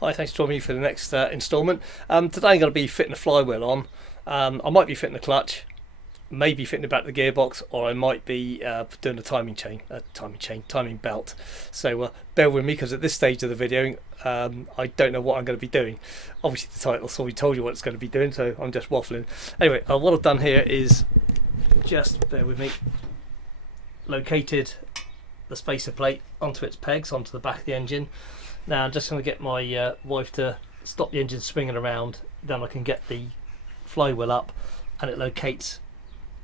Hi, thanks for joining me for the next instalment. Today I'm going to be fitting the flywheel on. I might be fitting the clutch, maybe fitting it back to the gearbox, or I might be doing the timing belt. So bear with me, because at this stage of the video I don't know what I'm going to be doing. Obviously the title's already told you what it's going to be doing, so I'm just waffling. Anyway, what I've done here is, just bear with me, located the spacer plate onto its pegs, onto the back of the engine. Now I'm just going to get my wife to stop the engine swinging around, then I can get the flywheel up and it locates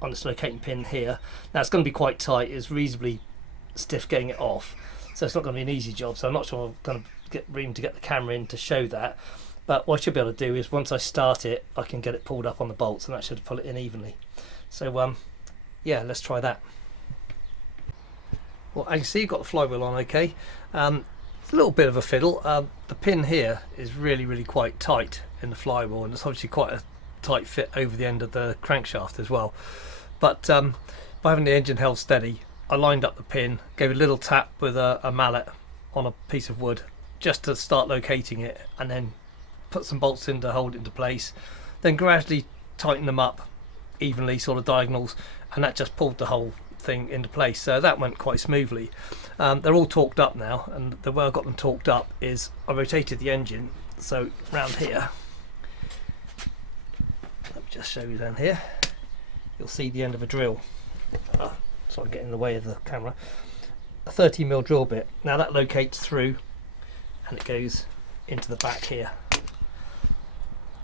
on this locating pin here. Now it's going to be quite tight, it's reasonably stiff getting it off, so it's not going to be an easy job, so I'm not sure I'm going to get room to get the camera in to show that, but what I should be able to do is once I start it I can get it pulled up on the bolts and that should pull it in evenly. So yeah, let's try that. Well, as you can see, you've got the flywheel on okay. It's a little bit of a fiddle. The pin here is really quite tight in the flywheel, and it's obviously quite a tight fit over the end of the crankshaft as well. But by having the engine held steady, I lined up the pin, gave a little tap with a mallet on a piece of wood just to start locating it, and then put some bolts in to hold it into place, then gradually tighten them up evenly, sort of diagonals, and that just pulled the whole thing into place. So that went quite smoothly. They're all torqued up now, and the way I got them torqued up is I rotated the engine so round here. Let me just show you down here. You'll see the end of a drill. Sorry, getting in the way of the camera. A 30mm drill bit. Now that locates through and it goes into the back here,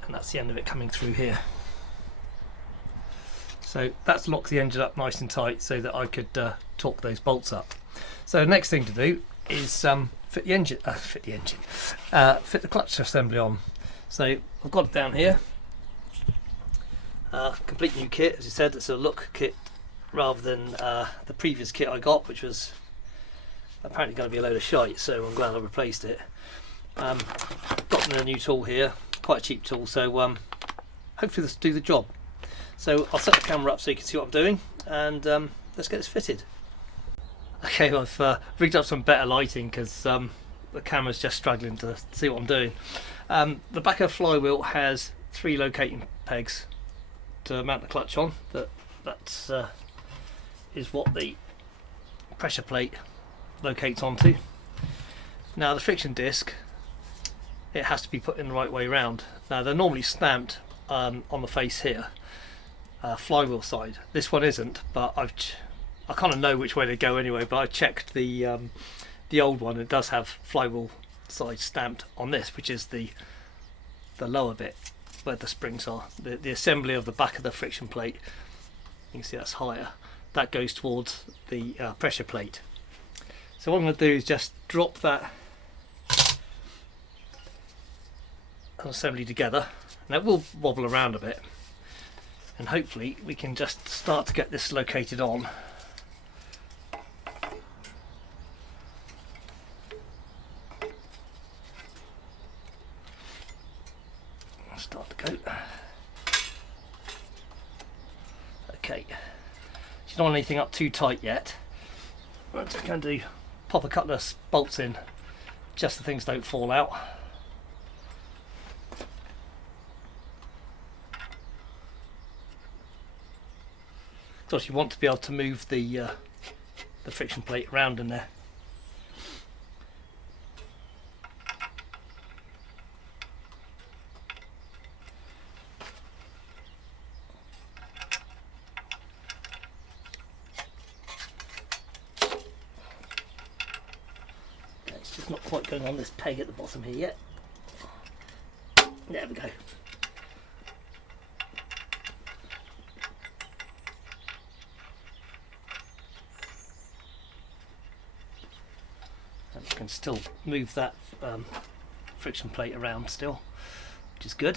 and that's the end of it coming through here. So that's locked the engine up nice and tight so that I could torque those bolts up. So the next thing to do is fit the clutch assembly on. So I've got it down here. Complete new kit, as I said. It's a look kit rather than the previous kit I got, which was apparently going to be a load of shite. So I'm glad I replaced it. Got a new tool here, quite a cheap tool. So hopefully this will do the job. So I'll set the camera up so you can see what I'm doing, and let's get this fitted. Okay, I've rigged up some better lighting because the camera's just struggling to see what I'm doing. The back of the flywheel has 3 locating pegs to mount the clutch on. That is what the pressure plate locates onto. Now the friction disc, it has to be put in the right way round. Now they're normally stamped on the face here. Flywheel side. This one isn't, but I kind of know which way they go anyway, but I checked the old one. It does have flywheel side stamped on this, which is the lower bit where the springs are. The assembly of the back of the friction plate, you can see that's higher, that goes towards the pressure plate. So what I'm going to do is just drop that assembly together. Now it will wobble around a bit, and hopefully we can just start to get this located on. Start to go. Okay, you don't want anything up too tight yet. I'm just going to pop a couple of bolts in just so things don't fall out. Of course, you want to be able to move the friction plate around in there. Okay, it's just not quite going on this peg at the bottom here yet. There we go. And you can still move that friction plate around still, which is good.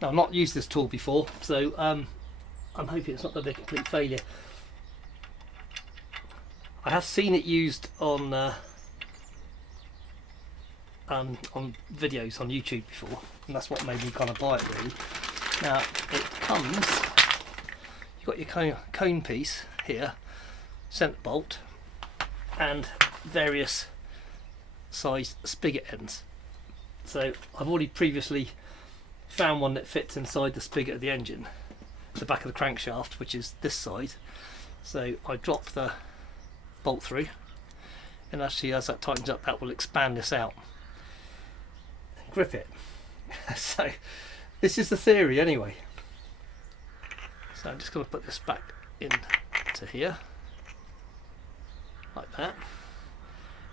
Now, I've not used this tool before, so I'm hoping it's not going to be a complete failure. I have seen it used on videos on YouTube before, and that's what made me kind of buy it really. Now it comes, you've got your cone piece here, centre bolt, and various size spigot ends. So I've already previously found one that fits inside the spigot of the engine, the back of the crankshaft, which is this side. So I drop the bolt through, and actually as that tightens up, that will expand this out and grip it. So this is the theory anyway. So I'm just going to put this back into here like that.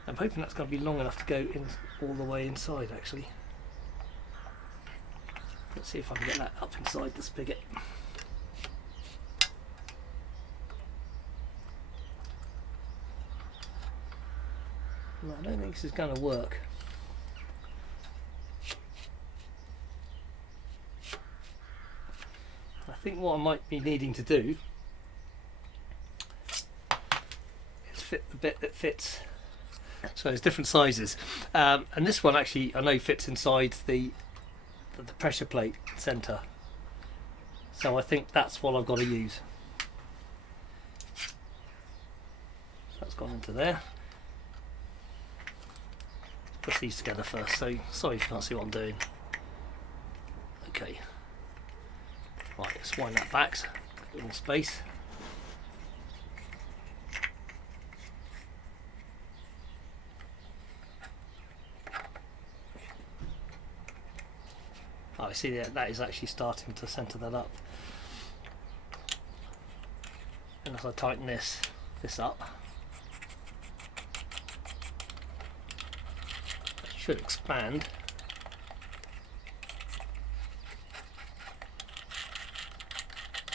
I'm hoping that's going to be long enough to go in all the way inside actually. Let's see if I can get that up inside the spigot. No, I don't think this is going to work. I think what I might be needing to do is fit the bit that fits. So there's different sizes, and this one actually I know fits inside the pressure plate centre. So I think that's what I've got to use. So that's gone into there. Put these together first. So sorry if you can't see what I'm doing. Okay. Right, let's wind that back. A bit more space. Oh, I see that is actually starting to centre that up. And as I tighten this up, it should expand.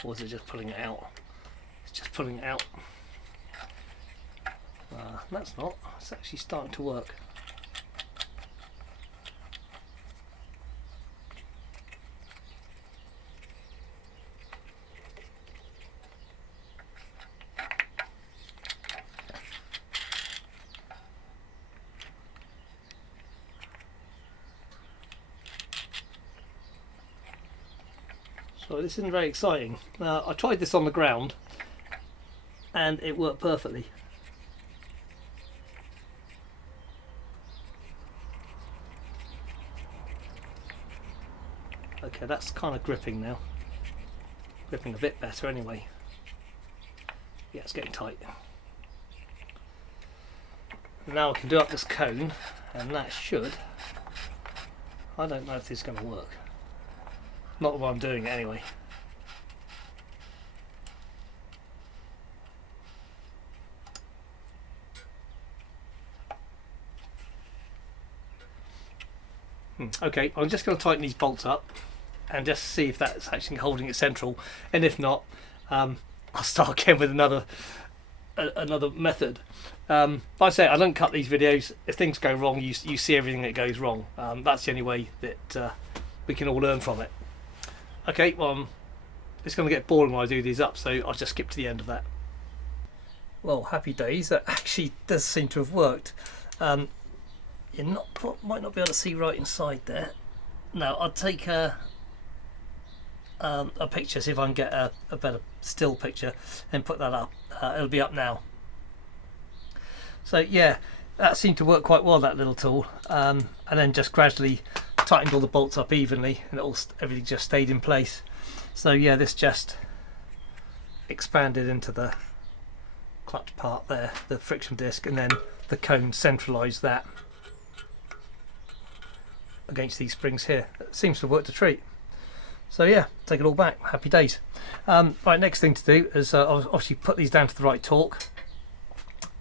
Or is it just pulling it out? It's just pulling it out. That's not. It's actually starting to work. So this isn't very exciting. I tried this on the ground and it worked perfectly. Okay, that's kind of gripping now. Gripping a bit better anyway. Yeah, it's getting tight. Now I can do up this cone, and that should... I don't know if this is going to work. Not while I'm doing it anyway. Okay, I'm just going to tighten these bolts up and just see if that's actually holding it central, and if not, I'll start again with another method. Like I say, I don't cut these videos. If things go wrong, you see everything that goes wrong. That's the only way that we can all learn from it. Okay, well, it's going to get boring when I do these up, so I'll just skip to the end of that. Well, happy days, that actually does seem to have worked. You might not be able to see right inside there. No, I'll take a picture, see if I can get a better still picture and put that up. It'll be up now. So yeah, that seemed to work quite well, that little tool, and then just gradually tightened all the bolts up evenly, and everything just stayed in place. So yeah, this just expanded into the clutch part there, the friction disc, and then the cone centralised that against these springs here. It seems to have worked a treat. So yeah, take it all back. Happy days. Right, next thing to do is obviously put these down to the right torque,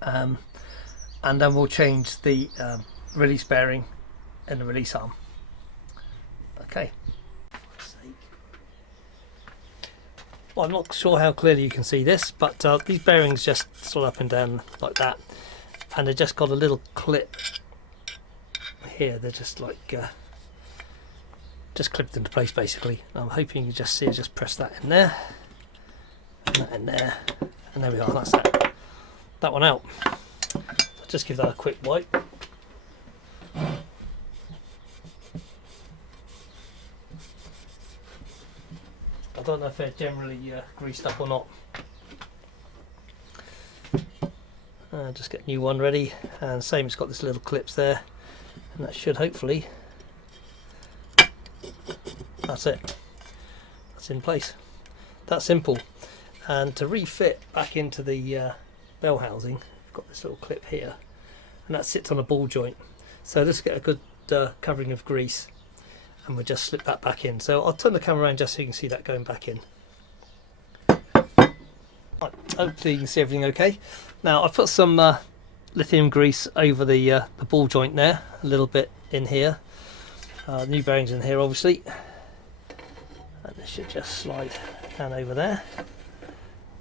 and then we'll change the release bearing and the release arm. Okay. Well, I'm not sure how clearly you can see this, but these bearings just slide up and down like that, and they've just got a little clip here. They're just like just clipped into place basically. I'm hoping you just see it. Just press that in there, and that in there, and there we are. That's that one out. I'll just give that a quick wipe. I don't know if they're generally greased up or not. Just get a new one ready, and same, it's got this little clips there, and that should hopefully, that's it, that's in place. That's simple. And to refit back into the bell housing, I've got this little clip here, and that sits on a ball joint, so let's get a good covering of grease, and we'll just slip that back in. So I'll turn the camera around just so you can see that going back in. Right, hopefully you can see everything okay. Now I've put some lithium grease over the ball joint there, a little bit in here, new bearings in here obviously, and this should just slide down over there,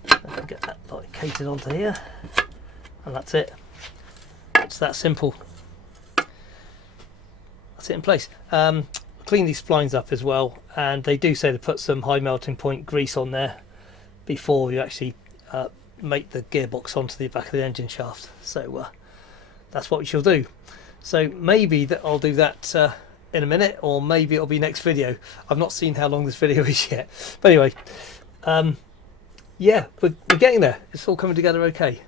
and get that like catered onto here, and that's it. It's that simple. That's it in place. Clean these splines up as well, and they do say to put some high melting point grease on there before you actually make the gearbox onto the back of the engine shaft. So that's what we shall do. So maybe that I'll do that in a minute, or maybe it'll be next video. I've not seen how long this video is yet, but anyway, yeah, we're getting there. It's all coming together okay.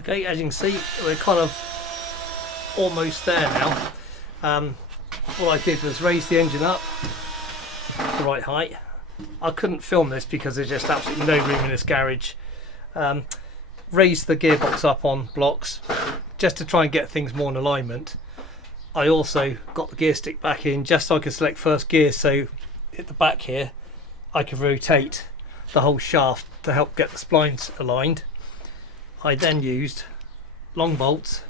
Okay, as you can see, we're kind of almost there now. What I did was raise the engine up the right height. I couldn't film this because there's just absolutely no room in this garage. Raised the gearbox up on blocks just to try and get things more in alignment. I also got the gear stick back in just so I could select first gear, so at the back here I could rotate the whole shaft to help get the splines aligned. I then used long bolts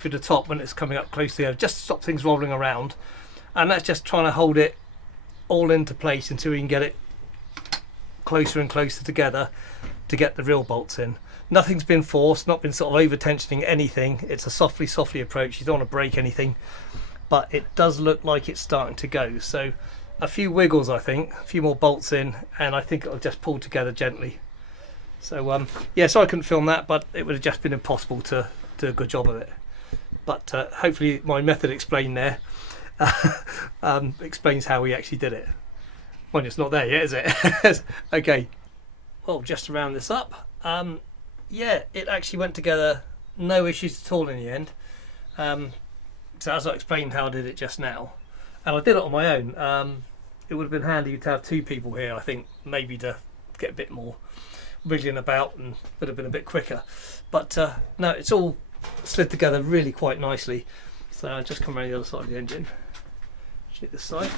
through the top when it's coming up close to the air, just to stop things rolling around, and that's just trying to hold it all into place until we can get it closer and closer together to get the real bolts in. Nothing's been forced, not been sort of over tensioning anything. It's a softly approach. You don't want to break anything, but it does look like it's starting to go. So a few wiggles, I think, a few more bolts in, and I think it'll just pull together gently. So yeah, so I couldn't film that, but it would have just been impossible to do a good job of it. But hopefully my method explained there explains how we actually did it. Well, it's not there yet, is it? Okay, well, just to round this up, yeah, it actually went together, no issues at all in the end. So as I explained how I did it just now, and I did it on my own. It would have been handy to have two people here, I think, maybe to get a bit more wriggling about, and would have been a bit quicker. But no, it's all slid together really quite nicely. So I'll just come around the other side of the engine, shoot this side.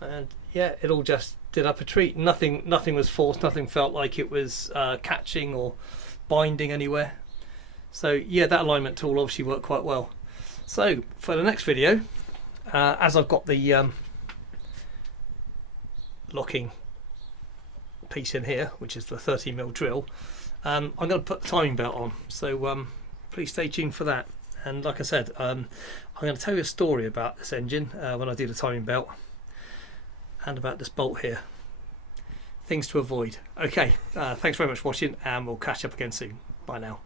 And yeah, it all just did up a treat. Nothing was forced, nothing felt like it was catching or binding anywhere. So yeah, that alignment tool obviously worked quite well. So for the next video, as I've got the locking piece in here, which is the 30mm drill, I'm going to put the timing belt on, so please stay tuned for that. And like I said, I'm going to tell you a story about this engine when I do the timing belt, and about this bolt here, things to avoid. Okay, thanks very much for watching, and we'll catch up again soon. Bye now.